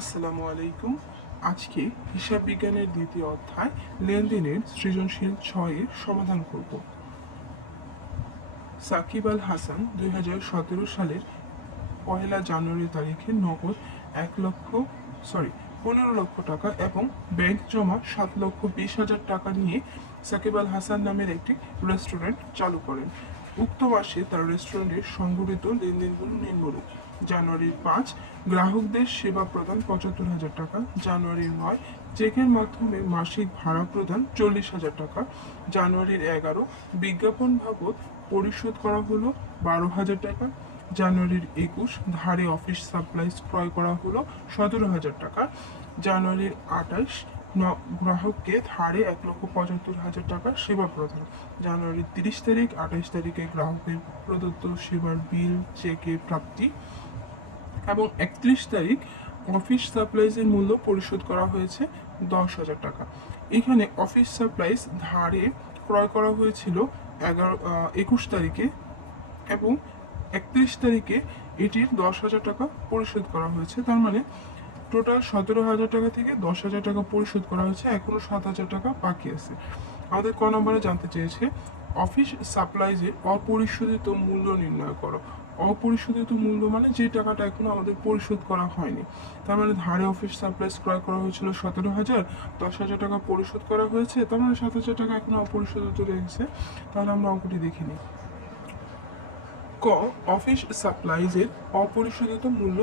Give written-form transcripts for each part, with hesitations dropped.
আসসালামু আলাইকুম। আজকে হিসাব বিজ্ঞানের দ্বিতীয় অধ্যায় লেনদেনের সৃজনশীল 6 এর সমাধান করব। সাকিব আল হাসান 2017 সালের 1 জানুয়ারি তারিখে নগদ 15 লক্ষ টাকা এবং ব্যাংক জমা 7,20,000 টাকা নিয়ে সাকিব আল হাসান নামের একটি রেস্টুরেন্ট চালু করেন। উক্ত মাসে তার রেস্টুরেন্টের সংগঠিত লেনদেনগুলো নিম্নরূপ: জানুয়ারির 5 গ্রাহকদের সেবা প্রদান 75,000 টাকা, জানুয়ারির 9 চেকের মাধ্যমে মাসিক ভাড়া প্রদান 40,000 টাকা, জানুয়ারির 11 বিজ্ঞাপন বাবদ পরিশোধ করা হলো 12,000 টাকা, জানুয়ারির 21 ধারে অফিস সাপ্লাইজ ক্রয় করা হলো 17,000 টাকা, জানুয়ারির 28 গ্রাহককে ধারে 1,75,000 টাকা সেবা প্রদান, জানুয়ারির 30 তারিখ 28 তারিখে গ্রাহকের প্রদত্ত সেবার বিল চেকে প্রাপ্তি এবং 31 তারিখ অফিস সাপ্লাইজের মূল্য পরিশোধ করা হয়েছে 10,000 টাকা। এখানে অফিস সাপ্লাইজ ধারে ক্রয় করা হয়েছিল 21 তারিখে এবং 31 তারিখে এটির 10,000 টাকা পরিশোধ করা হয়েছে। তার মানে টোটাল 17,000 টাকা থেকে 10,000 টাকা পরিশোধ করা হয়েছে, এখনো 7,000 টাকা বাকি আছে। আমাদের ক নম্বরে জানতে চেয়েছে অফিস সাপ্লাইজের অপরিশোধিত মূল্য নির্ণয় করো। অপরিশোধিত মূল্য মানে যে টাকাটা এখনো আমাদের পরিশোধ করা হয়নি। তার মানে ধারে অফিস সাপ্লাইজ ক্রয় করা হয়েছিল 17,000, 10,000 টাকা পরিশোধ করা হয়েছে, তার মানে 7,000 টাকা এখনো অপরিশোধিত রয়েছে। তাহলে আমরা অঙ্কটি দেখে নিই। ক অফিস সাপ্লাইজের অপরিশোধিত মূল্য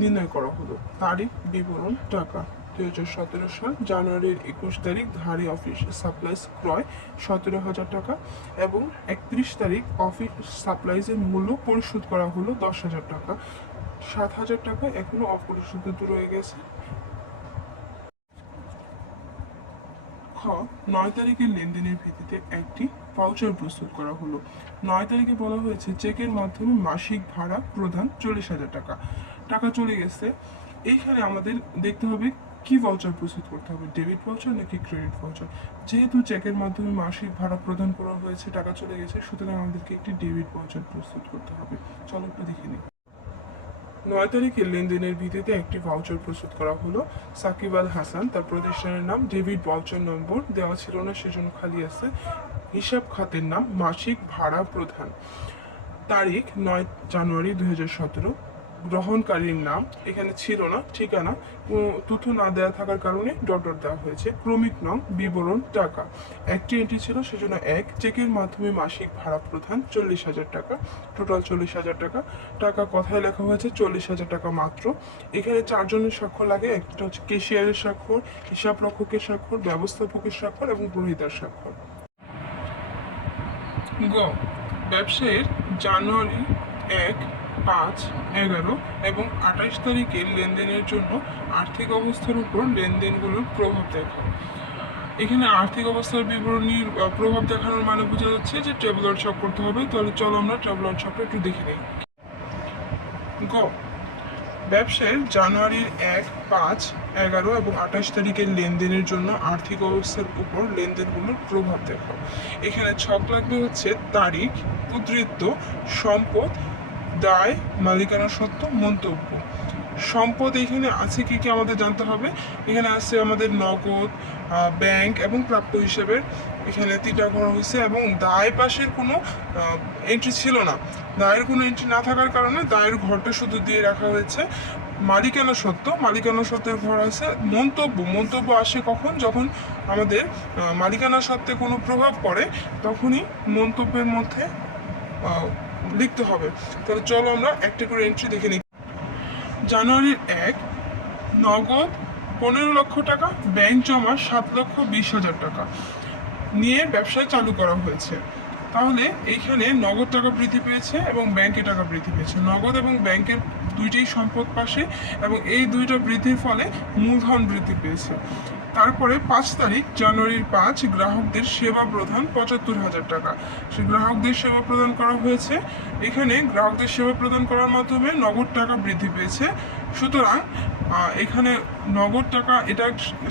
নির্ণয় করা হলো। তারিখ বিবরণ টাকা 2017 সাল জানুয়ারির 21 তারিখ ধারে অফিস সাপ্লাইজ ক্রয় 17,000 টাকা এবং 31 তারিখ অফিস সাপ্লাইজের মূল্য পরিশোধ করা হলো 10,000 টাকা। 7,000 টাকা এখনো অপরিশোধিত রয়ে গেছে। খ 9 তারিখের লেনদেনের ভিত্তিতে একটি ভাউচার প্রস্তুত করা হলো। 9 তারিখে বলা হয়েছে চেকের মাধ্যমে মাসিক ভাড়া প্রদান 40,000 টাকা। টাকা চলে গেছে। এইখানে আমাদের দেখতে হবে কি ভাউচার প্রস্তুত করতে হবে, ডেবিট ভাউচার নাকি ক্রেডিট ভাউচার। যেহেতু চেকের মাধ্যমে মাসিক ভাড়া প্রদান করা হয়েছে, টাকা চলে গেছে, সুতরাং আমাদেরকে একটি ডেবিট ভাউচার প্রস্তুত করতে হবে। চলো একটু দেখে নিই। 9 তারিখে লেনদেনের ভিত্তিতে একটি ভাউচার প্রস্তুত করা হলো। সাকিব আল হাসান, তার প্রতিষ্ঠানের নাম, ডেবিট ভাউচার নম্বর দেওয়া ছিল না, সেজন্য খালি আছে। হিসাব খাতের নাম মাসিক ভাড়া প্রদান। তারিখ 9 জানুয়ারি 2017। গ্রহণকারীর নাম এখানে ছিল না, ঠিকানা তথ্য না দেওয়া থাকার কারণে ডট ডট দেওয়া হয়েছে। ক্রমিক নং বিবরণ টাকা একটি এন্ট্রি ছিল, সেজন্য এক। চেকের মাধ্যমে মাসিক ভাড়া প্রদান 40,000 টাকা, টোটাল 40,000 টাকা। টাকা কথায় লেখা হয়েছে 40,000 টাকা মাত্র। এখানে 4 জনের স্বাক্ষর লাগে, একটা হচ্ছে কেশিয়ারের স্বাক্ষর, হিসাব রক্ষকের স্বাক্ষর, ব্যবস্থাপকের স্বাক্ষর এবং গ্রহীতার স্বাক্ষর। গ ব্যবসায়ের জানুয়ারি 1, 5, 11 এবং 28 তারিখের লেনদেনের জন্য আর্থিক অবস্থার উপর লেনদেনগুলোর প্রভাব দেখাও। এখানে আর্থিক অবস্থার বিবরণীর প্রভাব দেখানোর মানে বোঝা যাচ্ছে যে টেবুলার ছক করতে হবে। তাহলে চলো আমরা টেবুলার ছকটা একটু দেখে নিই। গ ব্যবসায়ের জানুয়ারির 1, 5, 11 এবং 28 তারিখের লেনদেনের জন্য আর্থিক অবস্থার উপর লেনদেনগুলোর প্রভাব দেখাও। এখানে ছক লাগবে হচ্ছে তারিখ, উদ্ধৃত, সম্পদ, দায়, মালিকানা সত্ত্ব, মন্তব্য। সম্পদ এখানে আছে কি কি আমাদের জানতে হবে। এখানে আছে আমাদের নগদ, ব্যাংক এবং প্রাপ্য হিসেবের এখানে 3টা করা হয়েছে এবং দায় পাশের কোনো এন্ট্রি ছিল না। দায়ের কোনো এন্ট্রি না থাকার কারণে দায়ের ঘরটা শুধু দিয়ে রাখা হয়েছে। মালিকানা সত্ত্ব, মালিকানা সত্ত্বের ঘর আছে। মন্তব্য, মন্তব্য আসে কখন, যখন আমাদের মালিকানা সত্ত্বে কোনো প্রভাব পড়ে, তখনই মন্তব্যের মধ্যে লিখতে হবে। তাহলে চলো আমরা একটা করে এন্ট্রি দেখে নিই। জানুয়ারির 1 নগদ 15 লক্ষ টাকা, ব্যাংক জমা 7,20,000 টাকা নিয়ে ব্যবসা চালু করা হয়েছে। তাহলে এইখানে নগদ টাকা বৃদ্ধি পেয়েছে এবং ব্যাংকে টাকা বৃদ্ধি পেয়েছে। নগদ এবং ব্যাংকের দুইটাই সম্পদ পাশে এবং এই দুইটা বৃদ্ধির ফলে মূলধন বৃদ্ধি পেয়েছে। তারপরে 5 তারিখ জানুয়ারির 5 গ্রাহকদের সেবা প্রদান 75,000 টাকা। সে গ্রাহকদের সেবা প্রদান করা হয়েছে। এখানে গ্রাহকদের সেবা প্রদান করার মাধ্যমে নগদ টাকা বৃদ্ধি পেয়েছে। সুতরাং এখানে নগদ টাকা, এটা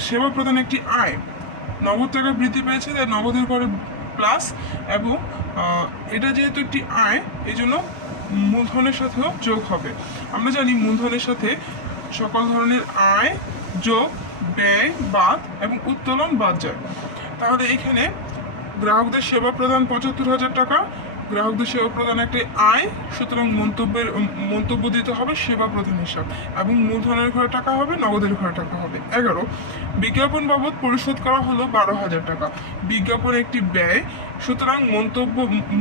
সেবা প্রদান একটি আয়, নগদ টাকা বৃদ্ধি পেয়েছে, তাই নগদের পরে প্লাস, এবং এটা যেহেতু একটি আয় এই জন্য মূলধনের সাথেও যোগ হবে। আমরা জানি মূলধনের সাথে সকল ধরনের আয় যোগ ব্যয় বাদ এবং উত্তোলন বাদ যায়। তাহলে এখানে গ্রাহকদের সেবা প্রদান ৭৫,০০০ টাকা, গ্রাহকদের সেবা প্রদান একটি আয়, সুতরাং মন্তব্য দিতে হবে সেবা প্রদান হিসাব, এবং মূলধনের ঘরে টাকা হবে, নগদের ঘরে টাকা হবে। 11, বিজ্ঞাপন বাবদ পরিশোধ করা হলো 12,০০০ টাকা। বিজ্ঞাপন একটি ব্যয়, সুতরাং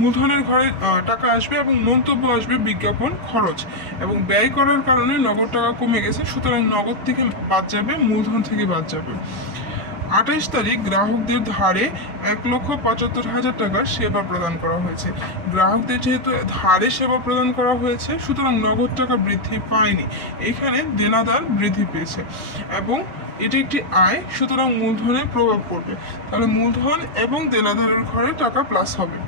মূলধনের ঘরে টাকা আসবে এবং মন্তব্য আসবে বিজ্ঞাপন খরচ, এবং ব্যয় করার কারণে নগদ টাকা কমে গেছে, সুতরাং নগদ থেকে বাদ যাবে, মূলধন থেকে বাদ যাবে। 28 তারিখ গ্রাহকদের ধারে ১,৭৫,০০০ টাকার সেবা প্রদান করা হয়েছে। গ্রাহকদের যেহেতু ধারে সেবা প্রদান করা হয়েছে, সুতরাং নগদ টাকা বৃদ্ধি পায়নি, এখানে দেনাদার বৃদ্ধি পেয়েছে, এবং এটি একটি আয়, সুতরাং মূলধনে প্রভাব পড়বে। তাহলে মূলধন এবং দেনাদারের ঘরে টাকা প্লাস হবে।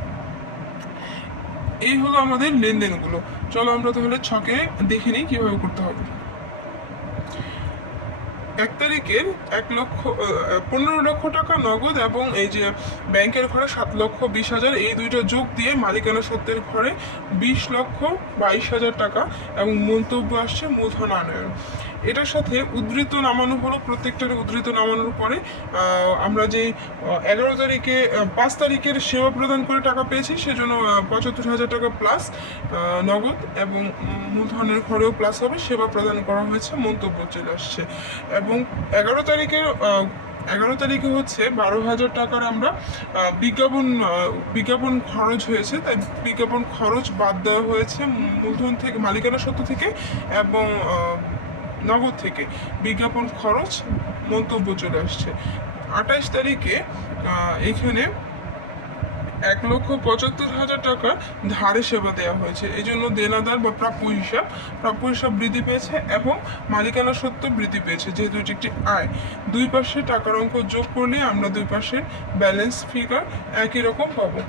এই হলো আমাদের লেনদেনগুলো। চলো আমরা তাহলে ছকে দেখে নিই কিভাবে করতে হবে। 1 তারিখের 15 লক্ষ টাকা নগদ এবং এই যে ব্যাংকের ঘরে 7,20,000, এই দুইটা যোগ দিয়ে মালিকানা সত্ত্বের ঘরে 20,22,000 টাকা, এবং মন্তব্য আসছে মূলধন আনয়ন। এটার সাথে উদ্ধৃত নামানো হলো, প্রত্যেকটার উদ্ধৃত নামানোর পরে আমরা যে 5 তারিখের সেবা প্রদান করে টাকা পেয়েছি, সেজন্য ৭৫,০০০ টাকা প্লাস নগদ এবং মূলধনের ঘরেও প্লাস হবে, সেবা প্রদান করা হয়েছে, মন্তব্য চলে আসছে। এবং 11 তারিখে হচ্ছে 12,০০০ টাকার আমরা বিজ্ঞাপন খরচ হয়েছে, তাই বিজ্ঞাপন খরচ বাদ দেওয়া হয়েছে মূলধন থেকে, মালিকানা সত্ত্ব থেকে এবং নগদ থেকে। বিজ্ঞাপন খরচ মন্তব্য চলে আসছে। 28 তারিখে এখানে 1,75,000 টাকা ধারে সেবা দেওয়া হয়েছে, এই জন্য দেনাদার বা প্রাপ্য হিসাব বৃদ্ধি পেয়েছে এবং মালিকানা সত্ত্ব বৃদ্ধি পেয়েছে, যেহেতু এটি একটি আয়। দুই পাশে টাকার অঙ্ক যোগ করলে আমরা দুই পাশের ব্যালেন্স ফিগার একই রকম পাবো।